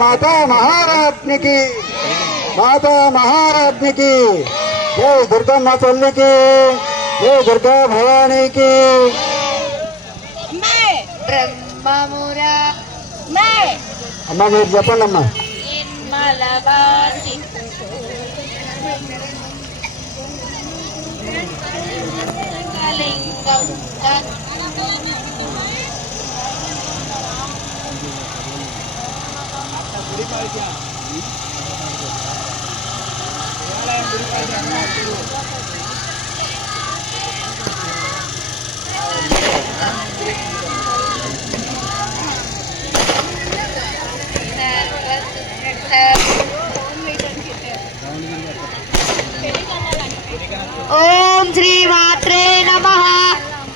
माता महाराज्ञी की, माता महाराज्ञी की जय। दुर्गा माँ तल्ली की जय, दुर्गा भवानी की। ब्रह्ममुरा मैं अम्मा మీరు చెప్పండి అమ్మా. మలబాసి కలింగం ओम श्री मात्रे नमः,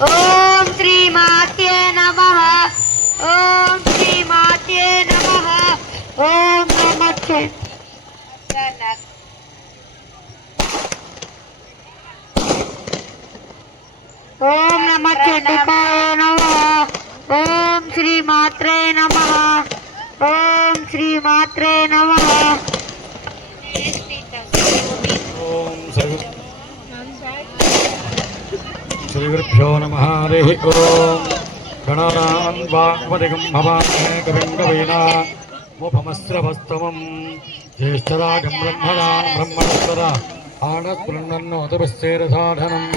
ओम श्री मात्ये नमः, ओम श्री मात्ये नमः, ओम नमः ओम नमः चंडिकाय नमः, ओम श्री मात्रे नमः, ओम श्री मात्रे नमः। श्रीगुरुभ्यो नमः। हरिः ओम्। गणानां वाग्मतिगं भवामहे कविं कवीनामुपमस्रवस्तमम् ज्येष्ठराजं ब्रह्मणां ब्रह्मणस्पद आनस्पृण्वन्नोतपस्येरसाधनम्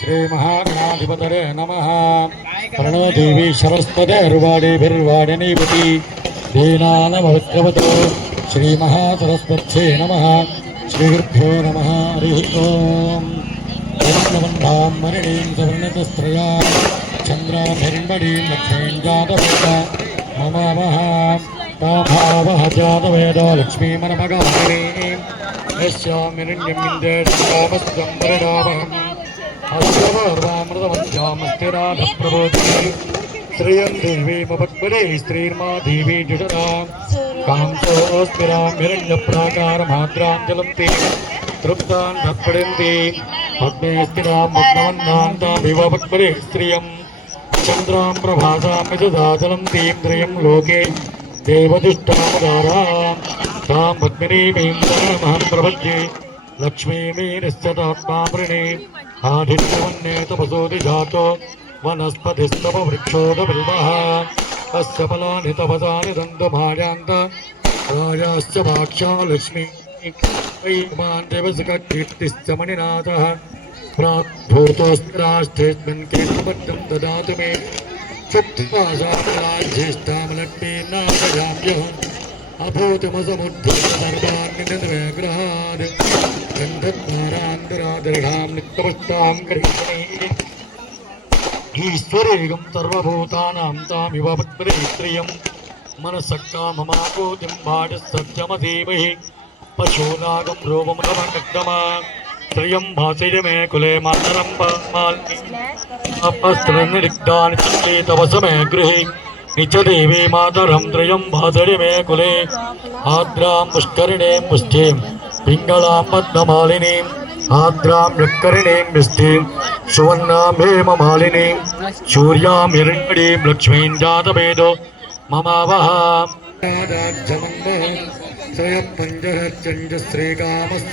श्रीमहागणाधिपतये नमः। प्रणवदेवी सरस्वतीर्वाणीभिर्वाणिनीपति दीनानमविक्रमतो श्रीमहासरस्वत्यै नमः। श्रीगुरुभ्यो नमः। हरिः ओम्। वन्धां मरणीं सवर्णतस्त्रया चन्द्राभिर्मणीं लक्ष्मीं जातवेद ममावः ताभावः जातवेद लक्ष्मीमनमगामिनीं यस्यामिरण्यमिन्देशकामस्कम्बरदावहम् अस्यवर्वामृतमध्यामस्तिराधप्रबोधिनी श्रियं देवीमपक्वले स्त्रीर्मा देवी जुषदा कांसोऽस्तिरां हिरण्यप्राकारमाद्राञ्जलं ते तृप्तान् धर्पयन्ति पद्मे स्थिरां पद्मवन्नान्तामिव पक्वले स्त्रियं चन्द्रां प्रभासां यजदाचलं तीं त्रयं लोके देवदुष्टामदारां तां पद्मिनीमीं शरणमहं प्रपद्ये लक्ष्मीमीरिश्चतात्मावृणे आधित्यवन्ये तपसोऽधिजातो वनस्पतिस्तववृक्षोदबिल्वः अस्य फलानि तपसानि दन्तमायान्त राजाश्च भाक्षा लक्ष्मी वैमान् देवसुखकीर्तिश्च मणिनाथः प्राग्भूतोऽस्ति राष्ट्रेऽस्मिन् कीर्तिपत्रं ददातु मे शुक्तासाज्येष्ठामलक्ष्मीर्नाथयाम्यहम् अभूतमसमुद्धृतसर्वान्निधनविग्रहात् गन्धद्वारान्तरादृढां नित्यपुष्टां करिष्यणे ईश्वरेगं सर्वभूतानां तामिव पद्मने स्त्रियं मनसक्काममाकोतिं भाटसत्यमधीमहि पशूनागं रोममनमनक्तमा श्रियं भासय मे कुले मातरं पाल्स्त्रनिरिक्तानि चित्ते तव समे गृहे निच देवी मातरं त्रयं भासय मे कुले आद्रां पुष्करिणीं पुष्टिं पिङ्गलां पद्ममालिनीम् आद्रां यक्करिणीं विष्टिं सुवर्णां हेममालिनीं सूर्यां हिरण्मयीं लक्ष्मीं जातवेदो ममावः श्रेयपञ्जरश्चन्द्रश्रीकामः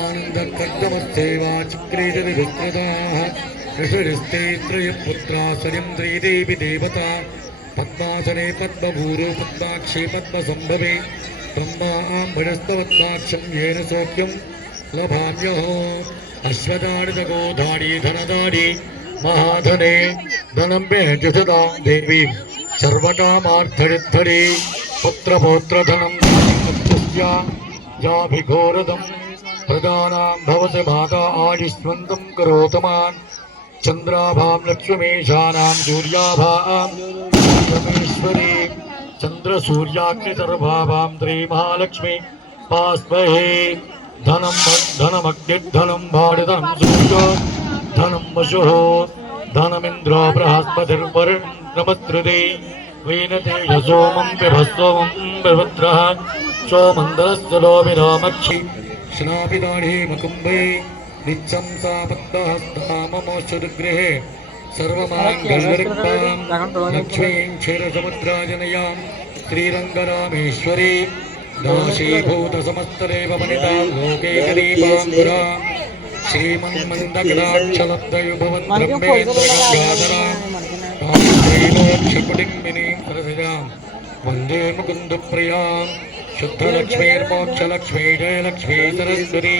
आनन्दकर्दमस्तेवा चिक्रीजविस्तृताः ऋषिस्ते त्रयपुत्रा सरिन्द्री देवी देवता पद्मासने पद्मभूरो पद्माक्षी पद्मसम्भवे ब्रह्माम्बरस्तवत्माक्षं येन सौख्यं लभाम्यहो अश्वदाडितगोधाडी धनदाडी महाधने धनं मे जुषदां देवी सर्वकामार्थरिद्धरे पुत्रपौत्रधनं जाभिघोरदं प्रदानां भवति माता आयुष्मन्तं करोतमान् चन्द्राभां लक्ष्मीशानां सूर्याभां रमेश्वरी चन्द्रसूर्याग्निसर्वाभां श्रीमहालक्ष्मी पास्महे धनमग्निर्धनं भाडितं सूर्यो धनं वशुः धनमिन्द्रो बृहस्पतिर्वरुणमत्रुते वीनते यशोमं पिभस्वमं विभद्रः सोमन्दरस्य लोभिरामक्षि स्नापिदाढी मकुम्भे नित्यं सा पद्महस्ता मम सुदगृहे सर्वमाङ्गल्यरिक्तां लक्ष्मीं क्षीरसमुद्राजनयां श्रीरङ्गरामेश्वरी दासीभूतसमस्तदेवमनितां लोकेकरीपाङ्कुरां श्रीमन्मन्दकटाक्षलब्धयुभवन् ब्रह्मेन्द्रगङ्गाधरां श्रीमोक्षकुटिम्बिनीं सरसिजां वन्दे मुकुन्दप्रियां शुद्धलक्ष्मीर्मोक्षलक्ष्मी जयलक्ष्मी सरस्वती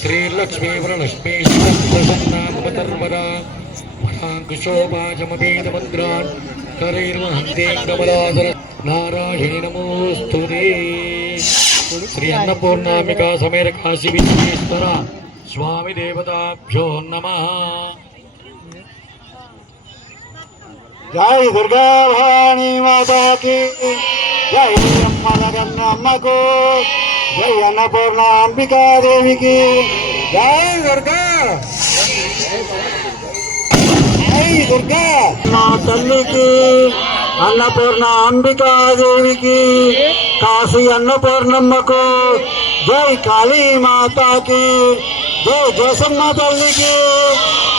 श्रीलक्ष्मी वरलक्ष्मी प्रसन्नामवतर्वदा वराङ्कुशोपाचमपीतमुद्रान् करैर्वहन्ते कमलासर नारायणी नमोस्तुते श्री अन्नपूर्णाम्बिका समेत काशी विश्वेश्वर स्वामी देवताभ्यो नमः। जय दुर्गा भवानी माता की जय अम्मा लगन अम्मा को जय अन्नपूर्णा अंबिका देवी की जय दुर्गा माँ तल्ली की अन्नपूर्णा अंबिका देवी की काशी अन्नपूर्णम्मा को जय काली माता की जय जयसम्मा तल्ली की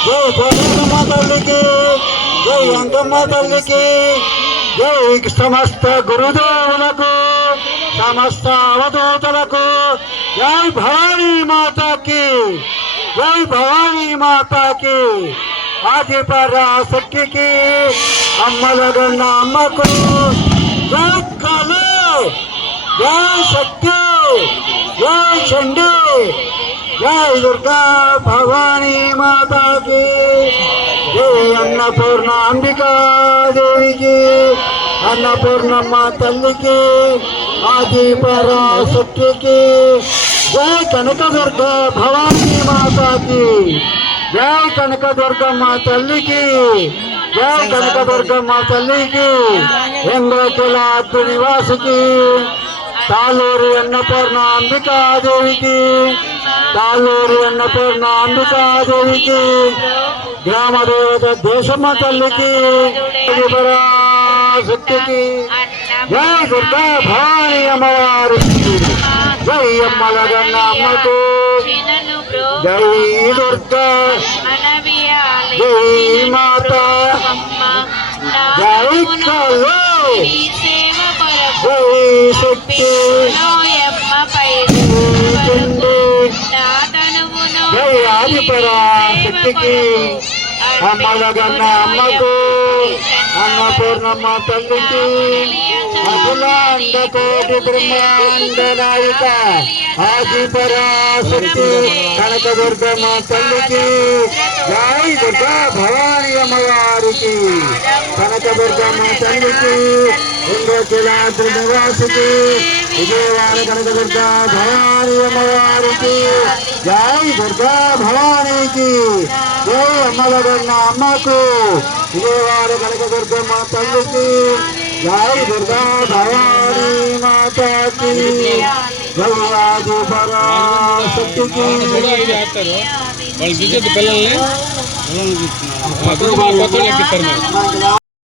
जय कोटम्मा तल्ली की जय अंकम्मा तल्ली की जय समस्त गुरुदेवुలకు समस्त अवधूतలకు जय भवानी माता की जय भवानी माता की आदि पराशक्ति की अम्मलगन्न अम्मको जय काली जय शक्ति जय चंडी जय दुर्गा भवानी माता की जय अन्नपूर्णा अंबिका देवी की अन्नपूर्णम्मा तल्ली की आदि पराशक्ति की जय कनकदुर्गा भवानी माता की जय कनकदुर्गम्मा तल्ली की जय कनकदुर्गम्मा तल्ली की इंद्रकिलाद्रि निवास की तालूरी अन्नपूर्णा अंबिका देवी की तालूरी अन्नपूर्णा अंबिका देवी की ग्राम देवता देशम्मा तल्ली की पराशक्ति की जय दुर्गा भवानी अम्मवारी की जय अम्मलगन्न अम्मको जय दुर्गा जय माता जय काली जय शक्ति जय आदि पराशक्ति की अम्मलगन्न अम्मको अन्नपूर्णम्मा तल्ली की अखिलांड कोटि ब्रह्मांड नायिका आदि पराशक्ति कनकदुर्गम्मा तल्ली की जय दुर्गा भवानी अम्मवारी की कनकदुर्गम्मा तल्ली की इंद्रकिलाद्रि निवास की विजयवाड़ कनकदुर्गा भवानी अम्मवारी की जय दुर्गा भवानी की जय अम्मलगन्न अम्मको विजयवाड़ कनकदुर्गम्मा तल्ली की जय दुर्गा भवानी माता की जय आदि पराशक्ति की వాళ్ళు పిల్లల్ని